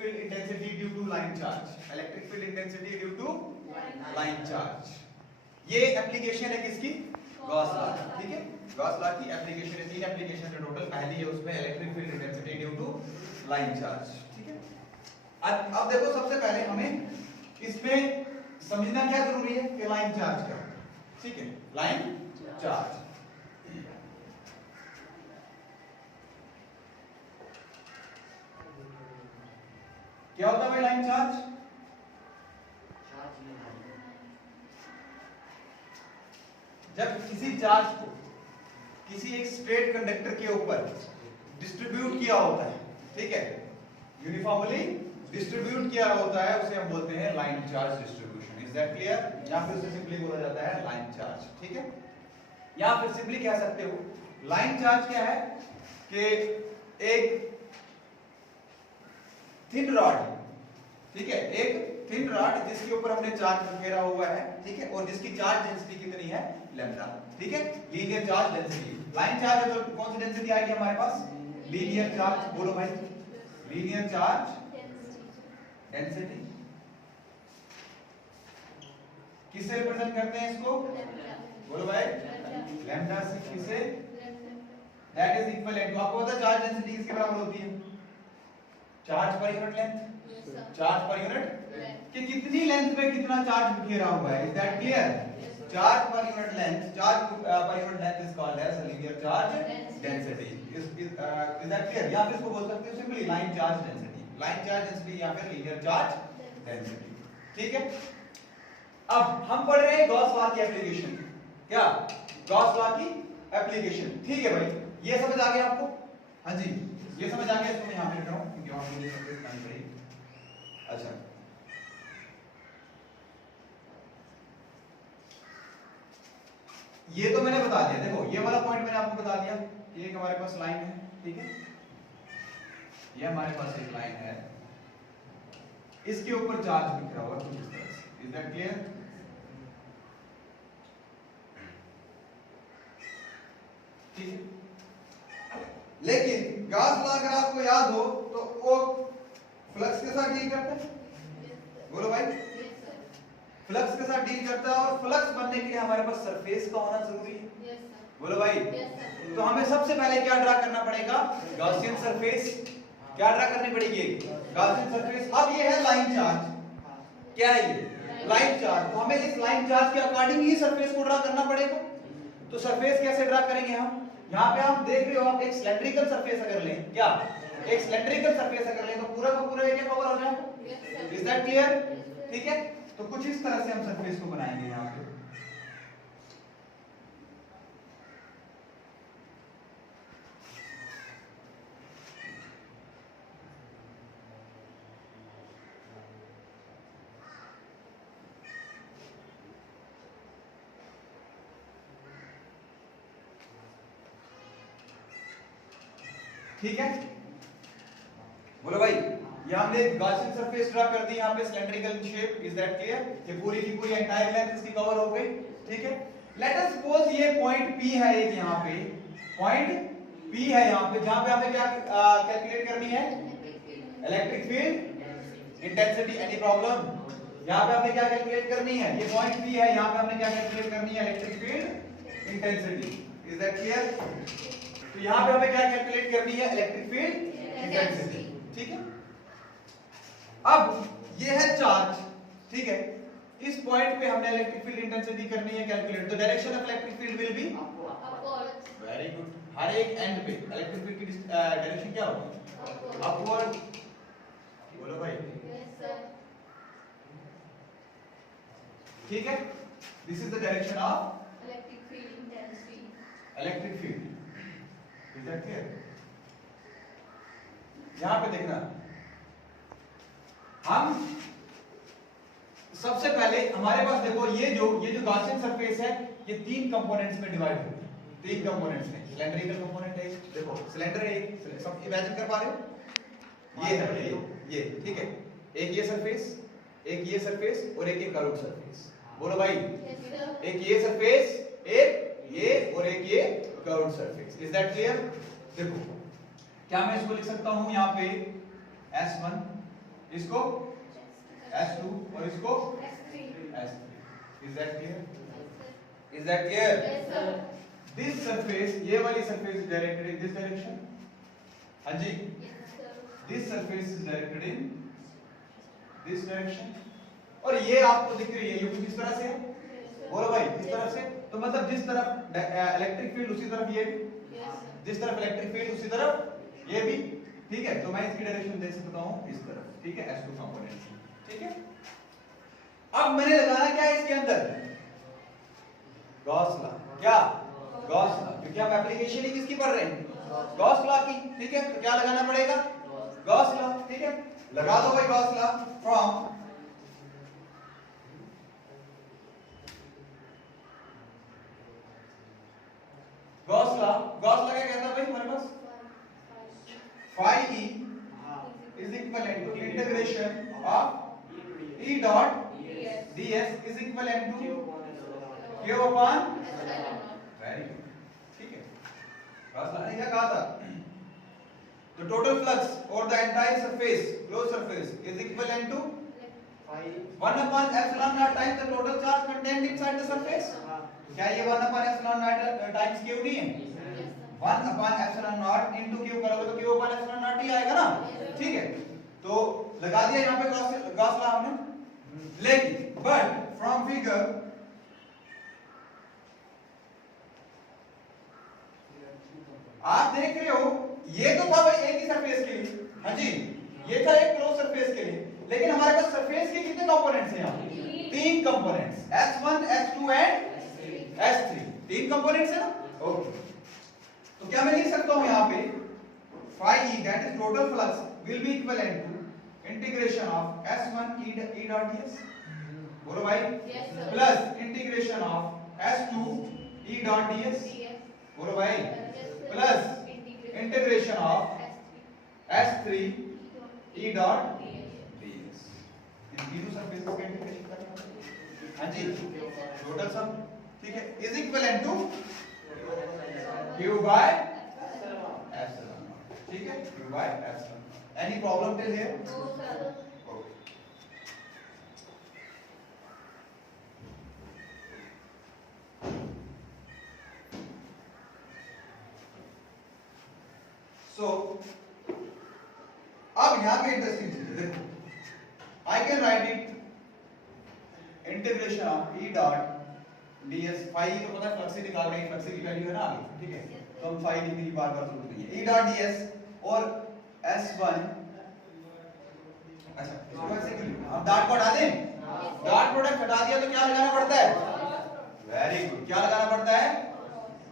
field intensity due to line charge, electric field intensity due to line charge। ये application है किसकी? Gauss law, ठीक है। Gauss law की एप्लीकेशन है, 3 एप्लीकेशन है टोटल। पहली है उसमें electric field intensity due to line charge, ठीक है। अब देखो सबसे पहले हमें इसमें समझना क्या जरूरी है कि लाइन चार्ज क्या है, ठीक है। लाइन चार्ज क्या होता है भाई? लाइन चार्ज जब किसी चार्ज को किसी एक स्ट्रेट कंडक्टर के ऊपर डिस्ट्रीब्यूट किया होता है, ठीक है, यूनिफॉर्मली डिस्ट्रीब्यूट किया होता है, उसे हम बोलते हैं line charge distribution. Is that clear? या फिर उसे सिंपली बोला जाता है लाइन चार्ज, ठीक है। या फिर सिंपली कह सकते हो लाइन चार्ज क्या है कि एक थिन रॉड, ठीक है, एक थिन रॉड जिसके ऊपर हमने चार्ज घेरा हुआ है, ठीक है, और जिसकी चार्ज डेंसिटी कितनी है? लैम्डा, ठीक है, linear charge density. Line charge है तो कौन सी डेंसिटी आएगी हमारे पास? Linear charge. बोलो भाई, लीनियर चार्ज डेंसिटी। किससे रिप्रेजेंट करते हैं इसको? बोलो भाई, लैम्डा से। किससे? दैट इज इक्विवेलेंट टू, आपको पता है चार्ज डेंसिटी किसके बराबर होती है? Charge per unit length. Charge per unit कि कितनी लेंथ में कितना चार्ज बिखेरा हुआ है। Is that clear? Charge per unit length, charge per unit length is called as linear charge density. Is that clear? या फिर इसको बोल सकते हो simply line charge density, line charge density या फिर लीनियर चार्ज डेंसिटी, ठीक है। अब हम पढ़ रहे हैं गॉस लॉ की एप्लीकेशन। क्या? गॉस लॉ की एप्लीकेशन, ठीक है भाई। ये समझ आ गया आपको? हाँ जी, ये समझ आ गया। इसको मैं यहां पे लिख रहा हूं क्योंकि वहां मुझे सब कुछ करना पड़ेगा। अच्छा, ये तो मैंने बता दिया। देखो ये वाला पॉइंट मैंने आपको बता दिया कि एक हमारे पास लाइन है, ठीक है, ये हमारे पास एक लाइन है, इसके ऊपर चार्ज बिखरा हुआ कुछ इस तरह से। Is that clear? ठीक है। लेकिन गॉस लॉ अगर आपको याद हो तो वो फ्लक्स के साथ डील करता है। बोलो भाई, फ्लक्स के साथ डील करता है, और फ्लक्स बनने के लिए हमारे पास सरफेस का होना जरूरी है। बोलो भाई, तो हमें सबसे पहले क्या ड्रा करना पड़ेगा? Gaussian surface. क्या ड्रा करनी पड़ेगी? Gaussian surface. अब ये है लाइन चार्ज। क्या है ये? Line charge. तो हमें इस लाइन चार्ज के अकॉर्डिंग ही सरफेस को ड्रा करना पड़ेगा। तो सरफेस कैसे ड्रा करेंगे हम? यहाँ पे आप देख रहे हो, आप एक सिलेंड्रिकल सरफेस अगर लें, क्या एक सिलेंड्रिकल सरफेस अगर लें तो पूरा का पूरा एरिया कवर हो जाएगा। Is that clear? ठीक है, तो कुछ इस तरह से हम सरफेस को बनाएंगे यहाँ पे। ठीक है, बोलो भाई, ये हमने गॉसियन सरफेस ड्रा कर दी यहाँ पे cylindrical shape. Is that clear? ये पूरी की पूरी एंटायर लेंथ इसकी कवर हो गई। ठीक है, लेट अस सपोज ये पॉइंट P है एक, यहाँ पे पॉइंट P है यहाँ पे, जहां पे हमें क्या कैलकुलेट करनी है? Electric field intensity. Any problem? यहाँ पे हमने क्या कैलकुलेट करनी है? ये पॉइंट P है, यहाँ पे हमने क्या कैलकुलेट करनी है? Electric field intensity. Is that clear? तो यहाँ पे हमें क्या कैलकुलेट करनी है? Electric field intensity. ठीक है, अब ये है चार्ज, ठीक है, इस पॉइंट पे हमने इलेक्ट्रिक फील्ड इंटेंसिटी करनी है कैलकुलेट। तो direction of electric field will be upward. Very good. हर एक एंड पे इलेक्ट्रिक फील्ड की डायरेक्शन क्या होगी? अपवर्ड। बोलो भाई। Yes sir. ठीक है, this is the direction of electric field intensity. Electric field. Is that clear? यहां पे देखना, हम सबसे पहले हमारे पास देखो ये जो गॉसियन सरफेस है, ये 3 कंपोनेंट्स में डिवाइड होगी। 3 कंपोनेंट्स में सिलेंड्रिकल कंपोनेंट है, देखो सिलेंडर है एक, सब इमेजिन कर पा रहे हो? ये है ये, ठीक है, एक ये सरफेस, एक ये सरफेस और एक ये कर्व्ड सरफेस। बोलो भाई, एक ये सरफेस, एक ये और एक ये curved surface. Is that clear? देखो क्या मैं इसको लिख सकता हूं यहाँ पे S1 इसको S2 और इसको S3. Is that clear? Is that clear? Yes, sir. This surface, ये वाली surface is directed in this direction. हाँ जी. Yes, sir. This surface is directed in this direction. और ये आपको दिख रही है, ये कुछ इस तरह से है. बोलो भाई, इस तरफ से. तो मतलब जिस तरफ इलेक्ट्रिक फील्ड उसी तरफ ये भी. जिस तरफ इलेक्ट्रिक फील्ड उसी तरफ ये भी. ठीक है. तो मैं इसकी डायरेक्शन दे सकता हूँ इस तरफ. ठीक है. S2 component. ठीक है. अब मैंने लगाना क्या है इसके अंदर? Gauss law. क्या? Gauss law. क्योंकि हम एप्लीकेशन ही किसकी पढ़ रहे हैं? गॉस लॉ की. ठीक है. तो क्या लगाना पड़ेगा? Gauss law. ठीक है. लगा दो भाई Gauss law. From Gauss law. Gauss law क्या कहता है भाई हमारे पास? phi E is equivalent to integration of E dot ds is equivalent to q upon very good. ठीक है. गॉस लॉ ने क्या कहा था? The total flux over the entire surface, closed surface, is equivalent to 1 upon epsilon naught times the total charge contained inside the surface. क्या ये 1 upon epsilon naught times q नहीं है? 1 upon epsilon naught into q करोगे तो q upon epsilon naught ही आएगा ना. ठीक है. तो लगा दिया यहाँ पे गॉस लॉ हमने. लेकिन but from figure आप देख रहे हो ये तो था भाई एक ही सरफेस के लिए. हाँ जी. ये था एक क्लोज सरफेस के लिए. लेकिन हमारे पास सरफेस के कितने कंपोनेंट्स हैं यहाँ? 3 components. S1, S2 and S3. 3 components है ना. ओके. तो क्या मैं लिख सकता हूँ यहाँ पे phi E that is total flux will be equivalent to integration of S1 E dot ds. बोलो भाई. Yes, sir. Plus integration of S2 E dot ds. बोलो भाई. Plus integration of S3 E dot ds. इन तीनों surface का integration करना. हाँ जी. Total sum. ठीक है. Is equivalent to q by epsilon. ठीक है. q by epsilon. Any problem till here? No, sir. Okay. So अब यहाँ पे इंटरेस्टिंग चीज है. देखो I can write it integration of E dot ds. phi तो पता है फ्लक्स से निकाल रहे हैं. फ्लक्स की वैल्यू है ना आगे. ठीक है. तो हम phi लिखने की बार-बार जरूरत नहीं है. E dot ds और S1. अच्छा इसको ऐसे क्यों? अब डॉट को हटा दें. डॉट प्रोडक्ट हटा दिया तो क्या लगाना पड़ता है? Very good. क्या लगाना पड़ता है?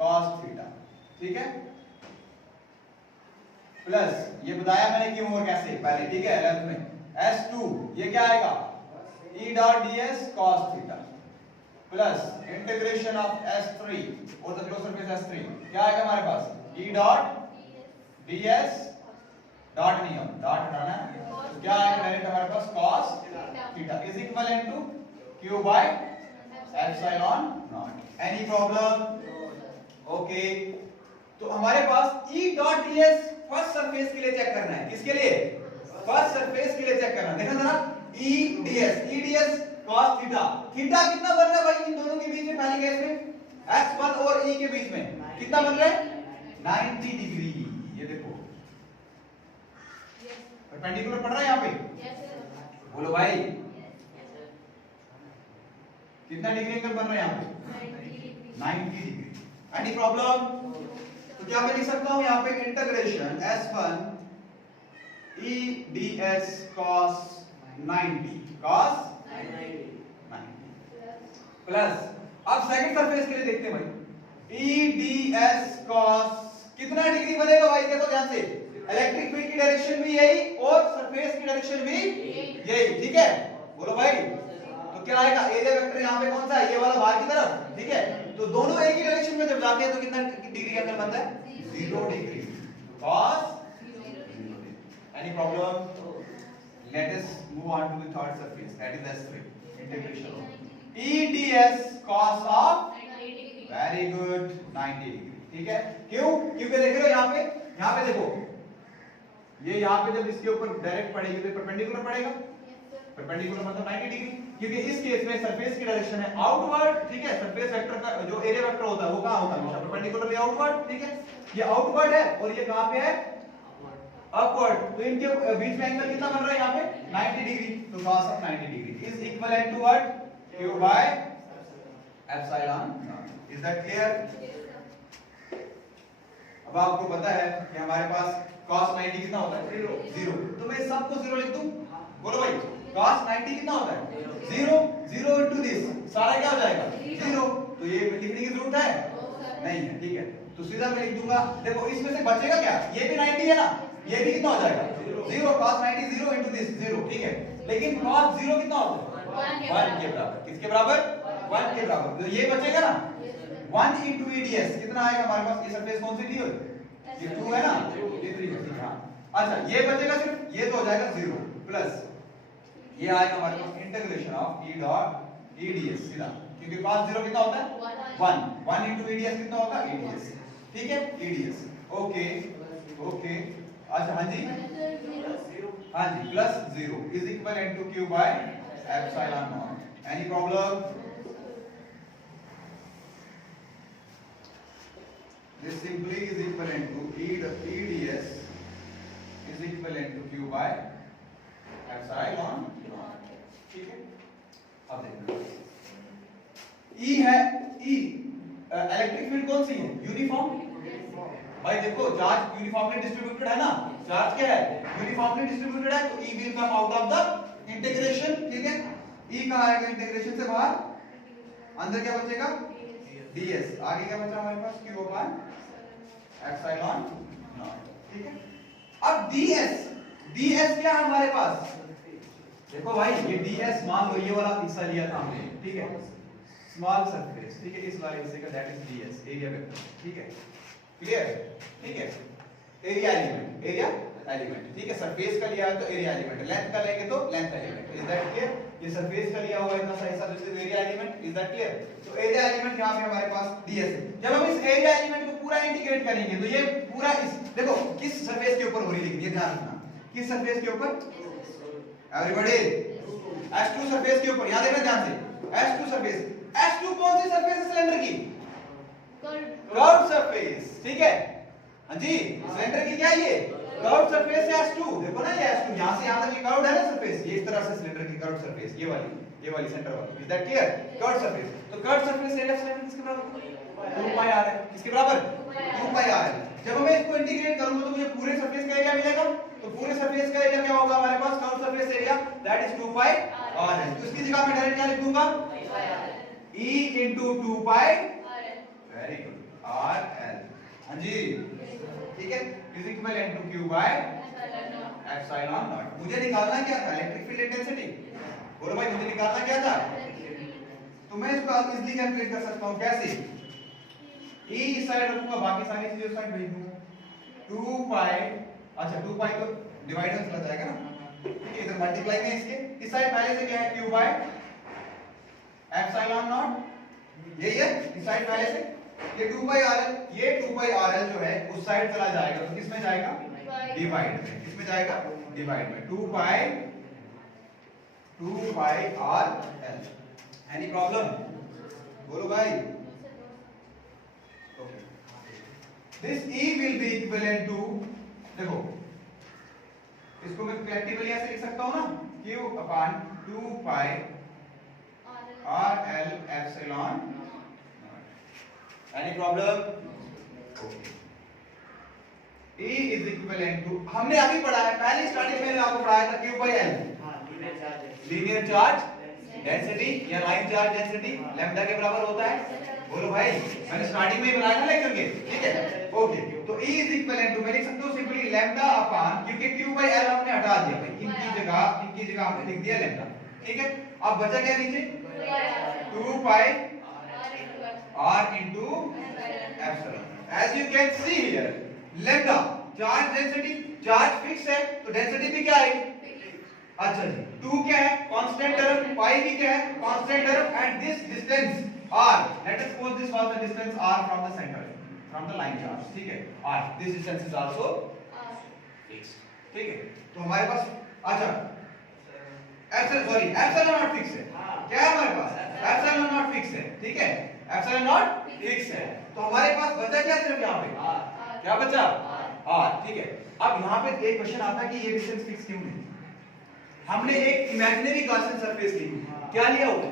cos theta. ठीक है. प्लस ये बताया मैंने क्यों और कैसे पहले. ठीक है. 11th में S2 ये क्या आएगा? E dot ds cos theta plus integration of S3 और द क्लोज सरफेस S3 क्या आएगा हमारे पास? E dot ds डॉट नहीं हम डॉट हटाना है. तो क्या आएगा डायरेक्ट हमारे पास? cos theta is equivalent to q by epsilon naught. Any problem? Okay. तो हमारे पास E dot ds first surface के लिए चेक करना है. किसके लिए? फर्स्ट सरफेस के लिए चेक करना. देखना जरा. E ds cos theta. Theta कितना बन रहा है भाई इन दोनों के बीच में? पहले केस में x1 और E के बीच में कितना बन रहा है? 90 डिग्री. ये देखो परपेंडिकुलर पड़ रहा है यहाँ पे. बोलो भाई कितना डिग्री एंगल बन रहा है यहाँ पे? 90 डिग्री. Any problem? तो क्या मैं लिख सकता हूँ यहाँ पे integration S1 E ds cos 90 plus. अब सेकंड सरफेस के लिए देखते हैं भाई. E ds cos कितना डिग्री बनेगा भाई? देखो ध्यान से. इलेक्ट्रिक फील्ड की डायरेक्शन भी यही और सरफेस की डायरेक्शन भी यही. ठीक है. बोलो भाई. तो क्या आएगा? एरिया वेक्टर यहाँ पे कौन सा है? ये वाला बाहर की तरफ. ठीक है. तो दोनों एक ही डायरेक्शन में जब जाते हैं तो कितना डिग्री एंगल बनता है? 0 degree. cos. Any problem? Let us move on to the third surface, that is S3. Integration of E ds cos of very good 90 degree. ठीक है. क्यों? क्योंकि देख रहे हो यहाँ पे देखो ये यहाँ पे जब इसके ऊपर डायरेक्ट पड़ेगी तो परपेंडिकुलर पड़ेगा, परपेंडिकुलर मतलब 90 डिग्री, क्योंकि इस केस में सरफेस की डायरेक्शन है आउटवर्ड, ठीक है। सरफेस वेक्टर का जो एरिया वेक्टर होता है वो कहां होता है, हमेशा परपेंडिकुलरली आउटवर्ड, ठीक है। ये आउटवर्ड है और ये कहां पे है, अपवर्ड, तो इनके बीच में एंगल कितना बन रहा है यहाँ पे 90 डिग्री, तो cos of 90 degree is equivalent to what, q by epsilon naught. Is that clear? अब आपको पता है कि हमारे पास cos 90 कितना होता है, 0, तो मैं सबको 0 लिख दूं, बोलो भाई cos 90 कितना होता है 0, 0 इनटू दिस सारा क्या हो जाएगा 0, तो ये लिखने की जरूरत है नहीं है, ठीक है। तो सीधा मैं लिख दूंगा, देखो इसमें से बचेगा क्या, ये भी 90 है ना, ये भी कितना हो जाएगा 0, cos 90 0 इनटू दिस 0, ठीक है। लेकिन cos 0 कितना होता है 1 के बराबर, किसके बराबर 1 के बराबर, तो ये बचेगा ना 1 इनटू eds कितना आएगा हमारे पास, ये सरफेस कौन सी दी है, ये 2 है ना, ये 3 है, ठीक है। अच्छा ये बचेगा सिर्फ, ये तो हो जाएगा 0 प्लस ये आएगा हमारे पास integration of e dot eds सीधा, क्योंकि cos 0 कितना होता है 1 इनटू eds कितना होगा eds, ठीक है eds, ओके ओके। अच्छा हाँ जी plus 0 is equal to q by epsilon naught. Any problem? This simply is equivalent to eds is equivalent to q by epsilon, ठीक है। अब देखना E है, E इलेक्ट्रिक फील्ड कौन सी है, यूनिफॉर्म, भाई देखो चार्ज यूनिफॉर्मली डिस्ट्रीब्यूटेड है ना, चार्ज क्या है यूनिफॉर्मली डिस्ट्रीब्यूटेड है, तो E will come out of the integration, ठीक है। E कहाँ आएगा इंटीग्रेशन से बाहर, अंदर क्या बचेगा ds, आगे क्या बचा हमारे पास q अपॉन एप्सिलॉन नॉट, ठीक है। अब ds क्या है हमारे पास, देखो भाई ये ds मान लो ये वाला हिस्सा लिया था हमने, ठीक है, स्मॉल सरफेस, ठीक है, इस वाले हिस्से का that is ds area vector, ठीक है, क्लियर, ठीक है। एरिया एलिमेंट, ठीक है, सरफेस का लिया है तो एरिया एलिमेंट, लेंथ का लेंगे तो length element, is that clear. ये सरफेस का लिया हुआ है इतना सा हिस्सा, this is area element, is that clear. तो एरिया एलिमेंट यहां पे हमारे पास ds है। जब हम इस एरिया एलिमेंट को पूरा इंटीग्रेट करेंगे तो ये पूरा इस, देखो किस सरफेस के ऊपर हो रही है, ये ध्यान रखना, किस सरफेस के ऊपर, एवरीबॉडी S2 सरफेस के ऊपर, यहां देखना ध्यान से, S2 सरफेस, S2 कौन सी सरफेस है सिलेंडर की, कर्व सरफेस, ठीक है, हाँ जी सिलेंडर की क्या है ये कर्व सरफेस है S2, देखो ना ये S2 यहां से यहां तक ये कर्व है ना सरफेस, ये इस तरह से सिलेंडर की कर्व सरफेस, ये वाली सेंटर वाली, is that clear, curve surface. तो curve surface area of cylinder किसके बराबर 2 पाई r है, किसके बराबर 2 पाई r है। जब मैं इसको इंटीग्रेट करूंगा तो मुझे पूरे सरफेस का एरिया मिलेगा, तो पूरे सरफेस का एरिया क्या होगा हमारे पास, curve surface area that is 2 pi r है। तो इसकी जगह मैं डायरेक्ट क्या लिख दूंगा e into 2 pi, very good, rl, हां जी ठीक है, is equivalent to q by epsilon naught. मुझे निकालना क्या था, इलेक्ट्रिक फील्ड इंटेंसिटी, बोलो भाई मुझे निकालना क्या था, तो मैं इसको आप इजीली कैलकुलेट कर सकता हूं, कैसे, e इस साइड रखूंगा, बाकी सारी चीजें उस साइड भेज दूंगा, 2 पाई, अच्छा 2 पाई तो डिवाइड में चला जाएगा ना, ठीक है, इधर मल्टीप्लाई में इसके, इस साइड पहले से क्या है q बाय एप्सिलॉन नॉट, यही है, इस साइड पहले से ये 2 पाई rl, ये 2 पाई rl जो है उस साइड चला जाएगा, तो किस में जाएगा डिवाइड में, किस में जाएगा डिवाइड में, 2 पाई rl। एनी प्रॉब्लम, बोलो भाई, okay. This e will be equivalent to, देखो इसको मैं कलेक्टिवली ऐसे लिख सकता हूं ना, q upon 2 pi rl epsilon. Any problem? Okay. E is equivalent to, हमने अभी पढ़ा है, पहले स्टार्टिंग में आपको पढ़ाया था Q by L, linear charge density या लाइन चार्ज डेंसिटी लैम्डा के बराबर होता है, बोलो भाई मैंने स्टार्टिंग में बताया ना लेक्चर के, ठीक है, ओके। तो E is equivalent to मैं लिख सकता हूं सिंपली लैम्डा अपॉन, क्योंकि Q by L हमने हटा दिया भाई, इनकी जगह हमने लिख दिया लैम्डा, ठीक है। अब बचा क्या नीचे 2 pi r into epsilon। As you can see here, lambda charge density, charge fixed है तो density भी क्या आएगी, अच्छा जी 2 क्या है कांस्टेंट टर्म, pi भी क्या है constant term, and this distance r, let us suppose this was the distance r from the center, from the line charge, ठीक है, r, this distance is also fixed, ठीक है, तो हमारे पास अच्छा एप्सिलॉन नॉट फिक्स है। क्या है हमारे पास? एप्सिलॉन नॉट फिक्स है, ठीक है, एप्सिलॉन नॉट फिक्स है। तो हमारे पास बचा क्या सिर्फ यहाँ पे? क्या बचा? आर, ठीक है। अब यहाँ पे एक क्वेश्चन आता है कि ये डिस्टेंस फिक्स क्यों नहीं? हमने एक इमेजिनरी गॉसियन सरफेस ली, क्या लिया होगा?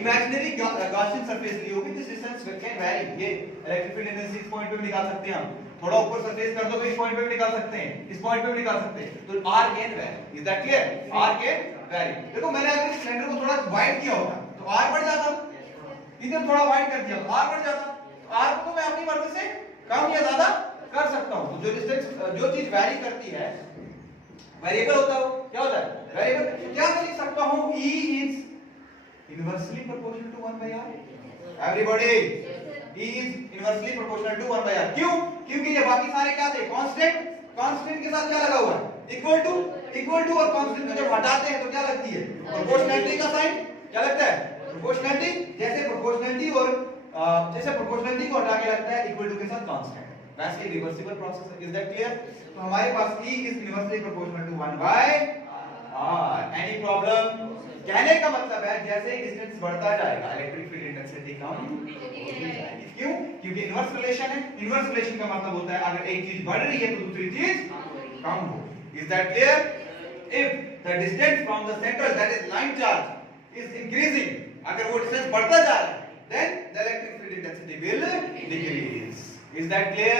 इमेजिनरी गॉसियन सरफेस ली होगी, दिस डिस्टेंस कैन वेरी। ये इलेक्ट्रिक फील्ड एनर्जी इस पॉइंट पे भी निकाल सकते हैं हम, थोड़ा ऊपर सरफेस कर दो तो इस पॉइंट पे भी निकाल सकते हैं, इस पॉइंट पे भी निकाल सकते हैं, तो R can vary. Is that clear? R can vary. देखो मैंने अगर इस सिलेंडर को थोड़ा वाइड किया होता तो आर बढ़ जाता, इधर थोड़ा वाइड कर दिया तो आर बढ़ जाता। तो आर को मैं अपनी मर्जी से कम या ज्यादा कर सकता हूं। तो जो डिस्टेंस जो चीज वेरी करती है, वेरिएबल होता है, वो क्या होता है? वेरिएबल। क्या मैं लिख सकता हूं? E is inversely proportional to 1 by r। Everybody, E is inversely proportional to 1 by r। क्यों? क्योंकि ये बाकी सारे क्या थे? कांस्टेंट। कांस्टेंट के साथ क्या लगा हुआ है? इक्वल टू और कांस्टेंट को जब हटाते हैं तो क्या लगती है? प्रोपोर्शनैलिटी का साइन। क्या लगता है? प्रोपोर्शनैलिटी। जैसे प्रोपोर्शनैलिटी को हटा के लगता है इक्वल टू के साथ कांस्टेंट। वैसे ये रिवर्सिबल प्रोसेस है। Is that clear? तो हमारे पास E is inversely proportional to 1 by r। Any problem? कहने का मतलब है जैसे ही डिस्टेंस बढ़ता जाएगा इलेक्ट्रिक फील्ड इंटेंसिटी कम होती जाएगी। क्यों? क्योंकि इनवर्स रिलेशन है। इनवर्स रिलेशन का मतलब होता है अगर एक चीज बढ़ रही है तो दूसरी चीज कम हो। Is that clear? If the distance from the centre, that is line charge, is increasing, अगर वो डिस्टेंस बढ़ता जा रहा है, then the electric field intensity will decrease. Is that clear?